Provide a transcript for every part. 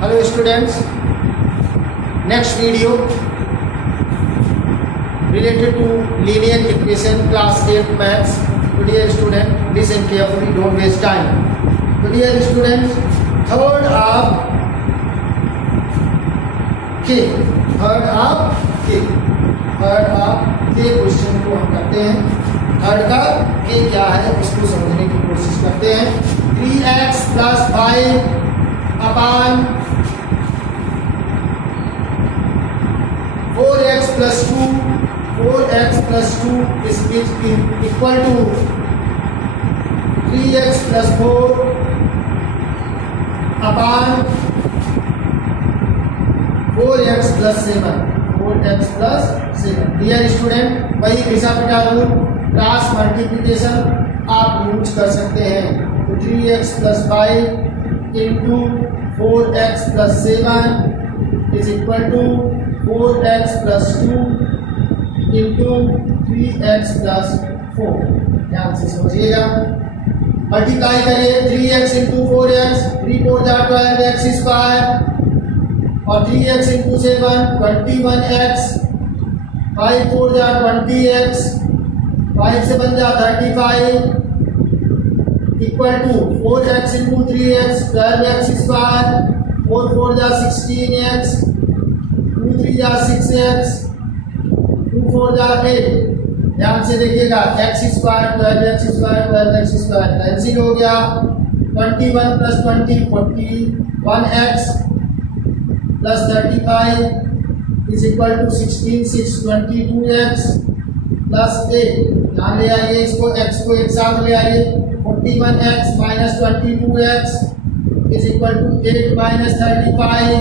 Hello students, next video related to linear equation class 8 maths. So dear student, listen carefully, don't waste time. So dear students, third of k question को हम करते हैं. Third का k क्या है इसको समझने की कोशिश करते हैं. 3x plus 5 upon 4x plus 2 is equal to 3x plus 4 upon 4x plus 7. Dear student, वही घिसा पिटा रूल क्रॉस मल्टीप्लिकेशन आप यूज कर सकते हैं. तो 3x plus 5 into 4x plus 7 is equal to 4x plus 2 into 3x plus 4. ध्यान से समझिएगा. मल्टीप्लाई करिए 3x into 4x, 3 4 जा 12x स्क्वायर और 3x into 7 21x, 5 4 जा 20x, 5 से बन जा 35 equal to 4x into 3x 12x square, 4 4 जा 16x, 2 3 जा 6x, 2 4 जा 8. ध्यान से देखिएगा x square 12x square 12x square cancel हो गया. 21 plus 20 41x plus 35 is equal to 16 6 22x plus 8. यहाँ ले आइए इसको x को एक साथ ले आइए. 41x minus 22x is equal to 8 minus 35.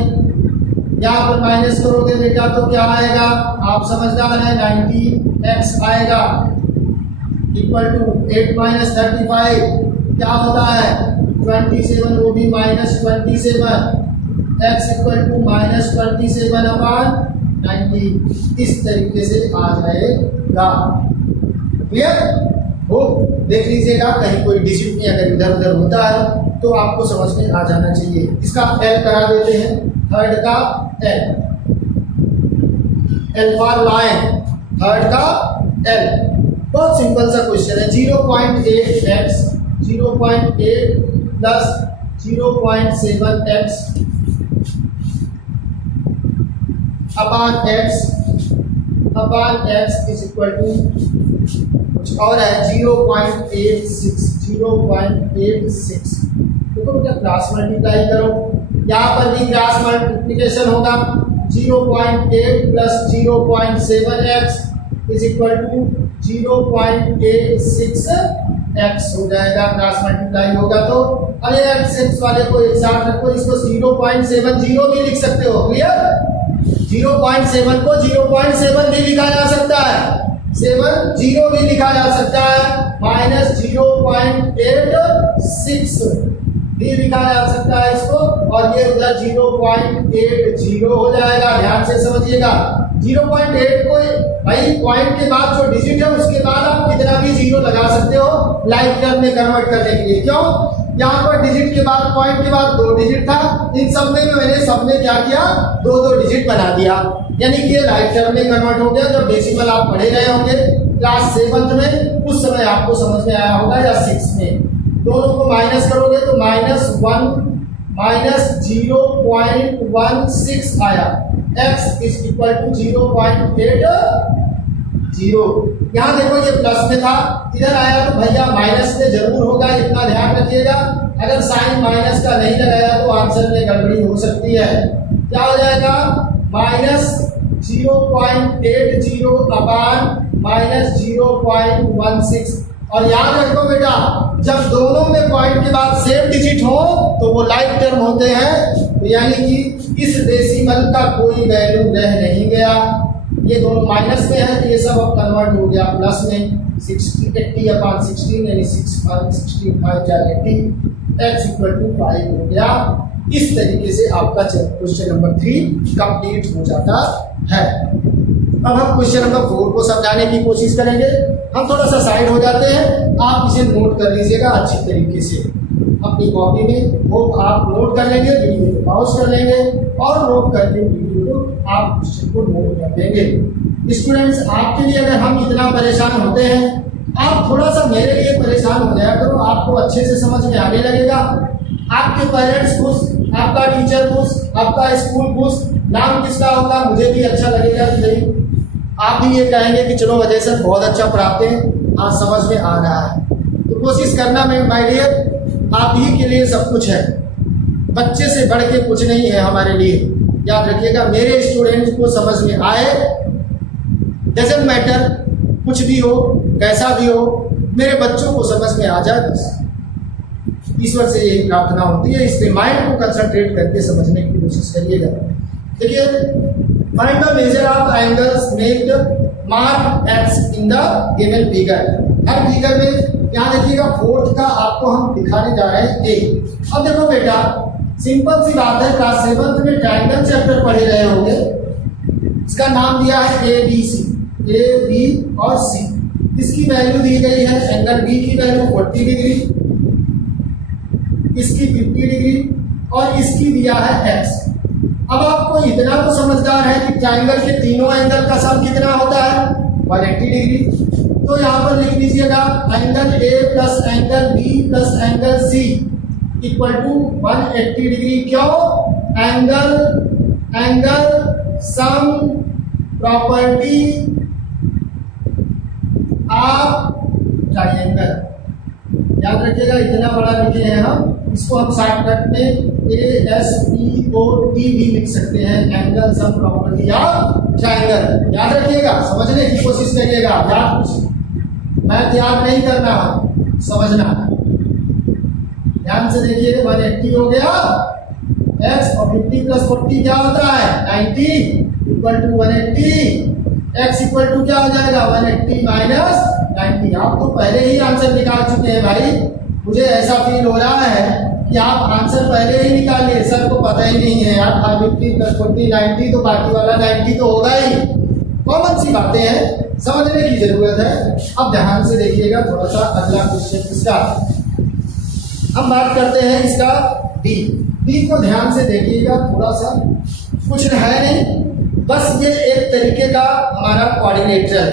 यहाँ पर माइनस करोगे बेटा तो क्या आएगा, आप समझदार हैं, 19x आएगा इक्वल टू 8 minus 35 क्या होता है 27, वो भी minus 27. x equal to minus 27 upon 90. इस तरीके से आ जाएगा. क्लियर हो? देख लीजिएगा कहीं कोई डिजिट में अगर इधर उधर होता है तो आपको समझ में आ जाना चाहिए. इसका एल करा देते हैं. थर्ड का एल फॉर लाइन. थर्ड का एल बहुत सिंपल सा क्वेश्चन है. 0.8x 0.8 plus 0.7x upon x is equal to कुछ और है 0.86. देखो बेटा क्रॉस मल्टीप्लाई करो. यहाँ पर भी क्रॉस मल्टीप्लिकेशन होगा. 0.8 plus 0.7x is equal to 0.86x हो जाएगा. क्रॉस मल्टीप्लाई होगा तो अरे x वाले को एक साथ रखो. इसको 0.70 भी लिख सकते हो. क्लियर? 0.7 को 0.7 भी लिखा जा सकता है, 70 भी लिखा जा सकता है, माइनस 0.86 भी लिखा जा सकता है इसको. और ये उधर 0.80 हो जाएगा. ध्यान से समझिएगा. 0.8 को भाई पॉइंट के बाद जो डिजिट है उसके बाद आप कितना भी जीरो लगा सकते हो लाइक टर्म में कन्वर्ट करने के लिए. क्यों? यहाँ पर डिजिट के बाद पॉइंट के बाद 2 डिजिट था. इन सब में मैंने सबने क्या किया 2 डिजिट बना दिया, यानी कि ये लाइक टर्म में कन्वर्ट हो गया. जब डेसिमल आप पढ़े रहे होंगे क्लास 7 में उस समय आपको समझ में आया होगा, या 6 में. दोनों को माइनस करोगे तो -1 माइनस 0.16 आया. x is equal to 0.80. यहाँ देखो ये प्लस में था, इधर आया तो भैया माइनस में जरूर होगा, इतना ध्यान रखिएगा. अगर साइन माइनस का नहीं लगाया तो आंसर में गड़बड़ी हो सकती है. क्या हो जाएगा -0.80 अपॉन -0.16. और याद रखो बेटा जब दोनों में पॉइंट के बाद सेम डिजिट हो तो वो लाइक टर्म होते हैं. तो यानी कि इस डेसिमल का कोई वैल्यू रह नहीं गया. ये दोनों माइनस में है तो ये सब अब कन्वर्ट हो गया प्लस में. 80 अपॉन 16 यानी 65 जा 80. x इक्वल टू 5 हो गया. इस तरीके से आपका क्वेश्चन नंबर 3 कंप्लीट हो जाता है. अब हम क्वेश्चन नंबर 4 को समझाने की कोशिश करेंगे. हम थोड़ा सा साइड हो जाते हैं, आप इसे नोट कर लीजिएगा अच्छी तरीके से. अपनी कॉपी में, वो आप नोट कर लेंगे, वीडियो को पॉज कर लेंगे और नोट करके वीडियो को आप क्वेश्चन को नोट कर लेंगे। स्टूडेंट्स, आपके लिए अगर हम इतना परेशान होते हैं, आप थोड़ा सा मेरे लिए परेशान हो जाया करो, आपको अच्छे से समझ में आने लगेगा। आपके पेरेंट्स खुश, आपका टीचर खुश, आपका स्कूल खुश, नाम किसका होगा मुझे भी अच्छा लगेगा कि नहीं, आप भी ये कहेंगे कि चलो अजय सर बहुत अच्छा पढ़ाते हैं, आज समझ में आ रहा है। तो कोशिश करना माय डियर, आप ही के लिए सब कुछ है, बच्चे से बढ़ के कुछ नहीं है हमारे लिए। याद रखिएगा, मेरे स्टूडेंट्स को समझ में आए, डजंट मैटर कुछ भी हो, कैसा भी हो, मेरे बच्चों को समझ में आ जाए बस। ईश्वर से यही प्रार्थना होती है, इसलिए माइंड को कंसंट्रेट करके समझने की कोशिश करिएगा। देखिए, find the measure of angles marked mark X in the given figure. हर फिगर में यहाँ देखिएगा फोर्थ का आपको हम दिखाने जा रहे हैं ए। अब देखो बेटा, सिंपल सी बात है, क्लास 7 में ट्रायंगल चैप्टर पढ़े रहे होंगे, इसका नाम दिया है A B C, A B और सी। इसकी वैल्यू दी गई है, एंगल बी की वैल्यू 40 डिग्री, इसकी 50 डिग्री और इसकी दिया है एक्स। अब आपको इतना तो समझदार है कि ट्रायंगल के तीनों एंगल का सम कितना होता है, 180 डिग्री। तो यहाँ पर लिख लीजिएगा angle A plus angle B plus angle C equal to 180 degree. क्यों? Angle sum property of triangle. याद रखिएगा, इतना बड़ा लिखे हैं हम, इसको हम शॉर्टकट में ASPOT भी लिख सकते हैं, angle sum property of triangle. याद रखिएगा, समझने की कोशिश करिएगा, मैथ याद नहीं करना, समझना। ध्यान से देखिए, 180 हो गया x और 50 प्लस 40 क्या होता है 90 equal to 180। x equal to क्या हो जाएगा 180 माइनस 90। आप तो पहले ही आंसर निकाल चुके हैं भाई, मुझे ऐसा फील हो रहा है कि आप आंसर पहले ही निकाल लिए, सर को पता ही नहीं है यार। 50 प्लस 40 90, तो बाकी वाला 90 तो होगा ही। कॉमन सी बातें हैं, समझने की जरूरत है। अब ध्यान से देखिएगा, थोड़ा सा अगला क्वेश्चन इसका हम बात करते हैं, इसका डी को ध्यान से देखिएगा, थोड़ा सा कुछ है नहीं, बस ये एक तरीके का हमारा कोऑर्डिनेटर है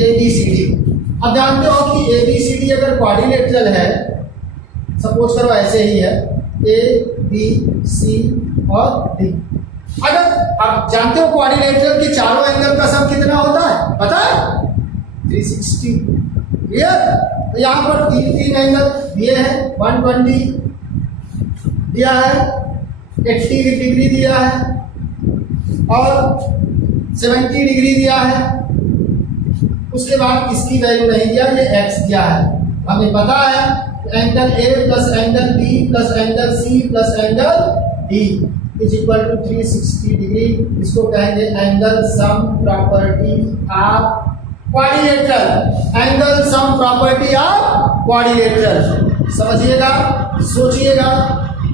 ABCD। अब जानते हो कि ABCD अगर कोऑर्डिनेटर है, सपोज करो ऐसे ही है ABC और D। अगर आप जानते हो कोऑर्डिनेटर के चारों एंगल का सम कितना होता है, पता है 360। क्लियर? तो यहाँ पर तीन एंगल दिए हैं, 120 दिया है, 80 डिग्री दिया है और 70 डिग्री दिया है। उसके बाद इसकी वैल्यू नहीं दिया, ये एक्स दिया है। हमें पता है angle A plus angle B plus angle C plus angle D is equal to 360 degree. इसको कहेंगे angle sum property of coordinator. Angle sum property of coordinator, समझिएगा, सोचिएगा,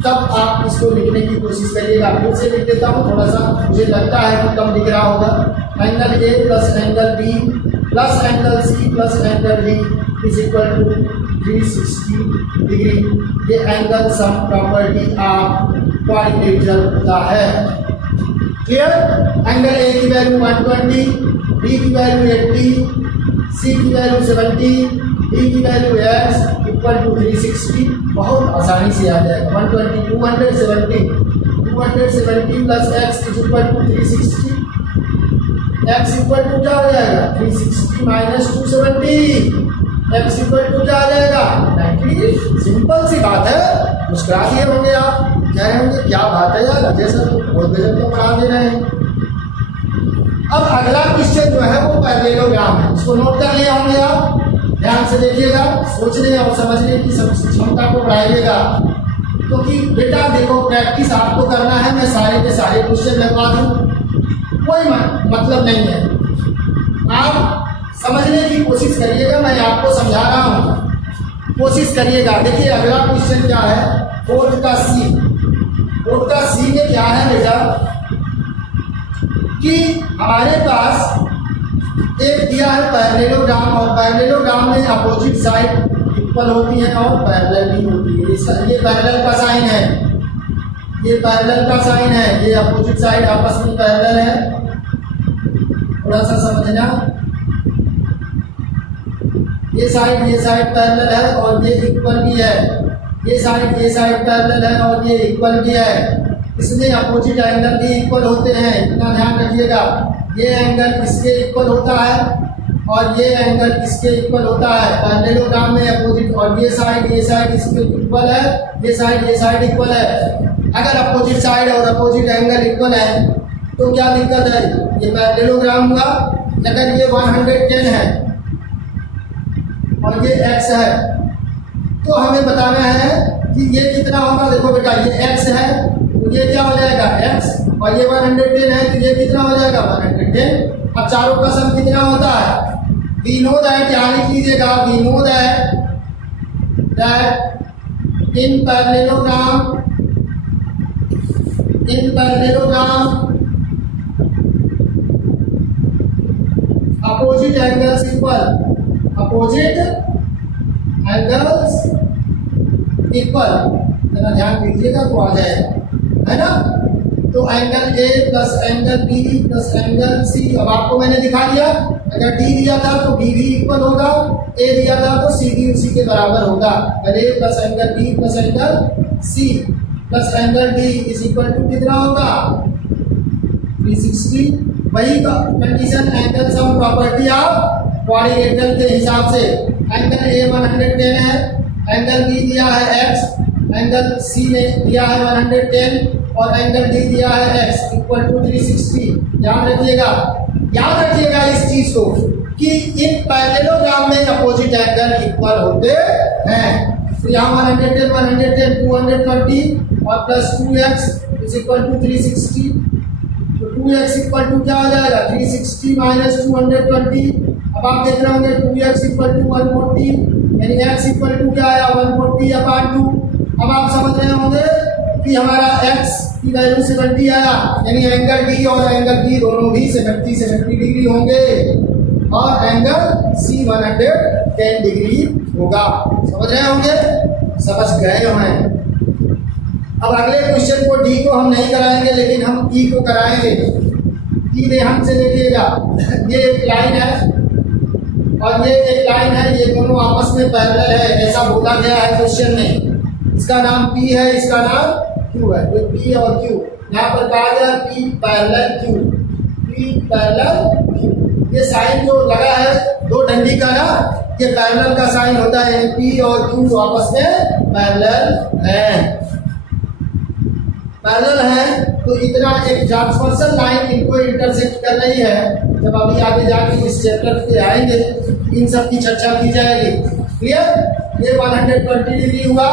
तब आप इसको लिखने की कोशिश करिएगा। फिर से लिख देता हूँ, थोड़ा सा मुझे लगता है कि कम दिख रहा होगा। Angle A plus angle B plus angle C plus angle D is equal to 360 degree. ये angle sum property of coordinator होता है। क्लियर? एंगल ए की वैल्यू 120, बी की वैल्यू 80, सी की वैल्यू 70, डी की वैल्यू x इक्वल टू 360। बहुत आसानी से आ जाएगा। 120 270 plus x is equal to 360। x equal to क्या हो जाएगा 360 माइनस 270। x इक्वल टू क्या आ जाएगा 90। सिंपल सी बात है। मुस्कुरा दिए होंगे आप, कह रहे होंगे क्या बात है यार अजय सर तो बहुत गजब तो पढ़ा दे रहे हैं। अब अगला क्वेश्चन जो है वो पैरेललोग्राम है, इसको नोट कर लिए होंगे आप। ध्यान से देखिएगा, सोचने और समझने की क्षमता को बढ़ाइएगा, क्योंकि बेटा देखो प्रैक्टिस आपको करना है। मैं सारे के सारे क्वेश्चन लगवा दूँ, कोई मतलब नहीं है। आप समझने की कोशिश करिएगा, मैं आपको समझा रहा हूँ, कोशिश करिएगा। देखिए अगला क्वेश्चन क्या है, फोर्थ का सी। फोर्थ का सी में क्या है बेटा कि हमारे पास एक दिया है पैरेललोग्राम, और पैरेललोग्राम में अपोजिट साइड इक्वल होती हैं और पैरेलल भी होती है। ये पैरेलल का साइन है, ये पैरेलल का साइन है, ये अपोजिट साइड आपस में पैरेलल है, थोड़ा सा समझना। ये साइड पैरेलल है और ये इक्वल भी है, ये साइड पैरेलल है और ये इक्वल भी है। इसमें अपोजिट एंगल भी इक्वल होते हैं, इतना ध्यान रखिएगा। ये एंगल इसके इक्वल होता है और ये एंगल इसके इक्वल होता है पैरेललोग्राम में अपोजिट। और ये साइड इसके इक्वल है, ये साइड इक्वल है। अगर अपोजिट साइड और अपोजिट एंगल इक्वल है तो क्या दिक्कत है, ये पैरेललोग्राम हुआ। अगर ये 110 है और ये x है तो हमें बताना है कि ये कितना होगा। देखो बेटा, ये x है तो ये क्या हो जाएगा x, और ये 110 है तो ये कितना हो जाएगा 110। अब चारों का सम कितना होता है, वी नो दैट, यहाँ लिख लीजिएगा, we know that in parallelogram opposite angles equal, जरा ध्यान दीजिएगा तो आ जाएगा, है ना। तो angle A plus angle B plus angle C, अब आपको मैंने दिखा दिया, अगर डी दिया था तो बी भी इक्वल होगा, ए दिया था तो सी भी उसी के बराबर होगा। अगर A plus angle B plus angle C plus angle D is equal to कितना होगा 360। वही condition angle sum property of quadrilateral के हिसाब से। एंगल ए 110 है, एंगल बी दिया है x, एंगल सी ने दिया है 110 और एंगल डी दिया है x इक्वल टू 360। याद रखिएगा इस चीज को कि इन पैरेललोग्राम में अपोजिट एंगल इक्वल होते हैं। तो यहाँ 110 220 और plus 2x is equal to 360। तो 2x इक्वल टू क्या हो जाएगा 360 माइनस 220। अब आप देख रहे होंगे 2x इक्वल टू 140, यानी x इक्वल टू क्या आया 140 अपॉन 2। अब आप समझ रहे होंगे कि हमारा x की वैल्यू 70 आया, यानी एंगल डी और एंगल बी दोनों भी 70 डिग्री होंगे और एंगल सी 110 डिग्री होगा। समझ रहे होंगे, समझ गए हैं। अब अगले क्वेश्चन को डी को हम नहीं कराएंगे, लेकिन हम ई को कराएंगे। ई ध्यान से देखिएगा, ये एक लाइन है और ये एक लाइन है, ये दोनों आपस में पैरेलल है, ऐसा बोला गया है क्वेश्चन में। इसका नाम P है, इसका नाम Q है। तो P और Q यहाँ पर कहा गया P parallel Q, P parallel Q। ये साइन जो लगा है दो डंडी का ना, ये पैरेलल का साइन होता है। P और Q आपस में पैरेलल है, तो इतना एक ट्रांसवर्सल लाइन इनको इंटरसेक्ट कर रही है। जब अभी आगे जाके इस चैप्टर पे आएंगे इन सब की चर्चा की जाएगी। क्लियर, ये 120 डिग्री हुआ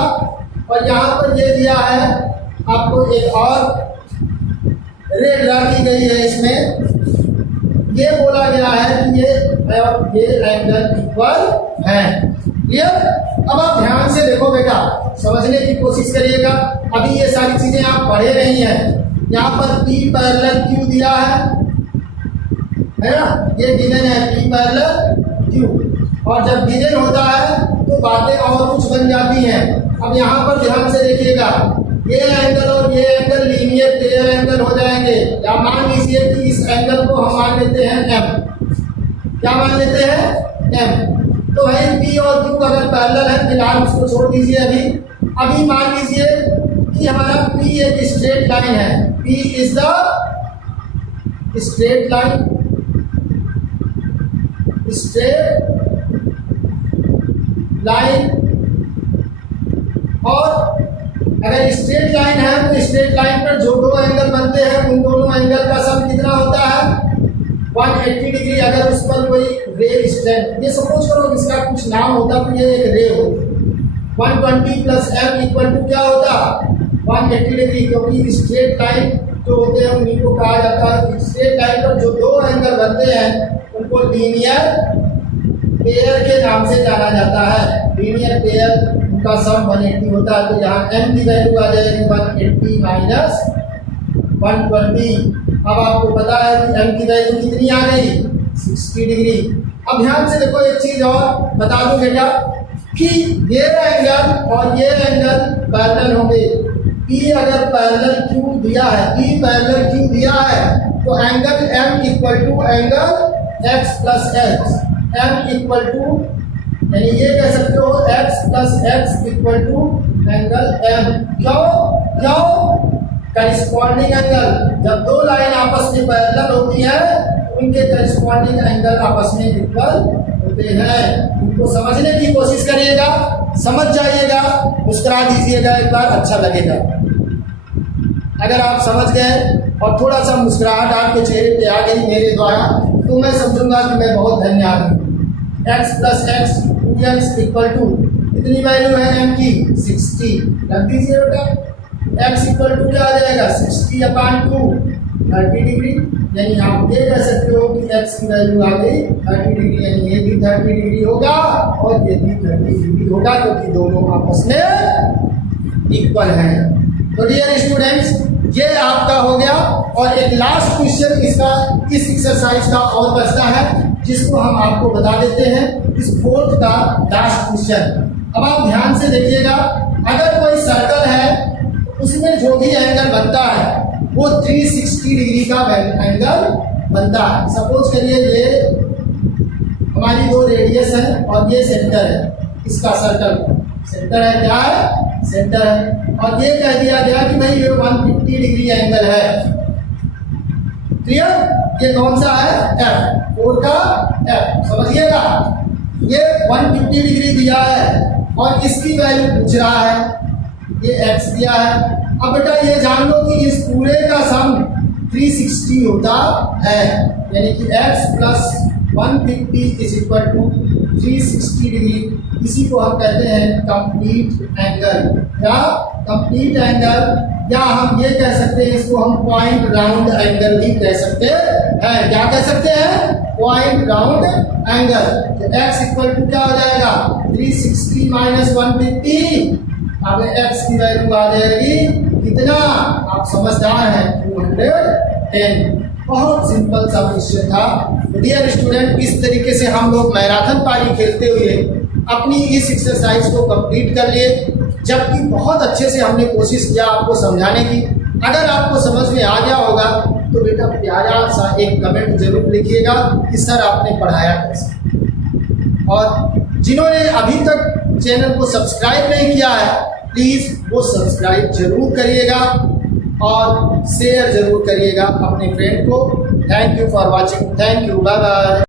और यहाँ पर ये दिया है आपको एक और रे ड्रा की गई है। इसमें ये बोला गया है कि ये एंगल इक्वल है। क्लियर, अब आप ध्यान से देखो बेटा, समझने की कोशिश करिएगा। अभी ये सारी चीजें आप पढ़े नहीं हैं। यहाँ पर P पैरेलल Q दिया है ना, ये गिवन है P पैरेलल Q, और जब गिवन होता है तो बातें और कुछ बन जाती हैं। अब यहाँ पर ध्यान से देखिएगा, ये एंगल और ये एंगल लीनियर पेयर एंगल हो जाएंगे। या मान लीजिए कि इस एंगल को हम मान लेते हैं M। क्या मान लेते हैं M। तो भाई P और Q अगर पैरेलल है, फिलहाल उसको छोड़ दीजिए। अभी मान लीजिए कि हमारा P एक स्ट्रेट लाइन है। P is the straight line, और अगर स्ट्रेट लाइन है तो स्ट्रेट लाइन पर जो दो एंगल बनते हैं उन दोनों एंगल का सम कितना होता है 180 डिग्री। अगर उस पर कोई रे स्ट्रेंथ, ये सपोज करो इसका कुछ नाम होता तो ये एक रे हो, 120 प्लस m इक्वल टू क्या होता 180 डिग्री। क्योंकि स्ट्रेट लाइन जो होते हैं उन्हीं को कहा जाता है, स्ट्रेट लाइन पर जो दो एंगल बनते हैं उनको लीनियर पेयर के नाम से जाना जाता है। लीनियर पेयर का सम 180 होता है। तो यहाँ m की वैल्यू आ जाएगी 180 माइनस 120। अब आपको पता है कि m की वैल्यू कितनी आ गई 60 डिग्री। अब ध्यान से देखो, एक चीज और बता दूं बेटा, कि ये एंगल और ये एंगल पैरेलल होंगे। E अगर पैरेलल Q दिया है, E पैरेलल Q दिया है, तो angle M equal to angle X plus X, M equal to, यानी ये कह सकते हो X plus X equal to angle M। क्यों? करिस्पॉन्डिंग एंगल, जब दो लाइन आपस में पैरेलल होती है उनके करिस्पॉन्डिंग एंगल आपस में इक्वल होते हैं। उनको समझने की कोशिश करिएगा, समझ जाइएगा, मुस्कुरा दीजिएगा एक बार, अच्छा लगेगा। अगर आप समझ गए और थोड़ा सा मुस्कुराहट आपके चेहरे पे आ गई मेरे द्वारा, तो मैं समझूंगा कि मैं बहुत धन्य आदमी हूँ। X plus x 2x equal to, कितनी वैल्यू है m की? 60। रख दीजिए बेटा। x इक्वल टू क्या आ जाएगा? 60/2, 30 डिग्री। यानी आप ये कह सकते हो कि x की वैल्यू आ गई 30 डिग्री, यानी ये भी 30 डिग्री होगा और ये भी 30 डिग्री होगा, क्योंकि दोनों आपस में इक्वल हैं। तो डियर स्टूडेंट्स, ये आपका हो गया। और एक लास्ट क्वेश्चन इसका, इस एक्सरसाइज का और बचता है, जिसको हम आपको बता देते हैं, इस फोर्थ का लास्ट क्वेश्चन। अब आप ध्यान से देखिएगा, अगर कोई सर्कल है उसमें जो भी एंगल बनता है वो 360 डिग्री का एंगल बनता है। सपोज करिए ये हमारी दो रेडियस है और ये सेंटर है, इसका सर्कल सेंटर है, क्या है? सेंटर है। और ये कह दिया गया कि भाई ये 150 डिग्री एंगल है। क्लियर? ये कौन सा है? F, 4 का F, समझिएगा। ये 150 डिग्री दिया है और इसकी वैल्यू पूछ रहा है, ये x दिया है। अब बेटा ये जान लो कि इस पूरे का सम 360 होता है, यानी कि x plus 150 is equal to 360 degree. इसी को हम कहते हैं कंप्लीट एंगल, या कंप्लीट एंगल, या हम ये कह सकते हैं इसको हम पॉइंट राउंड एंगल भी कह सकते हैं। क्या कह सकते हैं? Point round angle. तो x इक्वल टू क्या हो जाएगा? 360 माइनस 150। अब x की वैल्यू आ जाएगी कितना? आप समझदार हैं, 210। बहुत सिंपल सा क्वेश्चन था। डियर स्टूडेंट, इस तरीके से हम लोग मैराथन पारी खेलते हुए अपनी इस एक्सरसाइज को कंप्लीट कर लिए, जबकि बहुत अच्छे से हमने कोशिश किया आपको समझाने की। अगर आपको समझ में आ गया होगा तो बेटा प्यारा सा एक कमेंट जरूर लिखिएगा कि सर आपने पढ़ाया कैसे। और जिन्होंने अभी तक चैनल को सब्सक्राइब नहीं किया है, प्लीज़ वो सब्सक्राइब जरूर करिएगा और शेयर जरूर करिएगा अपने फ्रेंड को। Thank you for watching. Thank you, bye bye.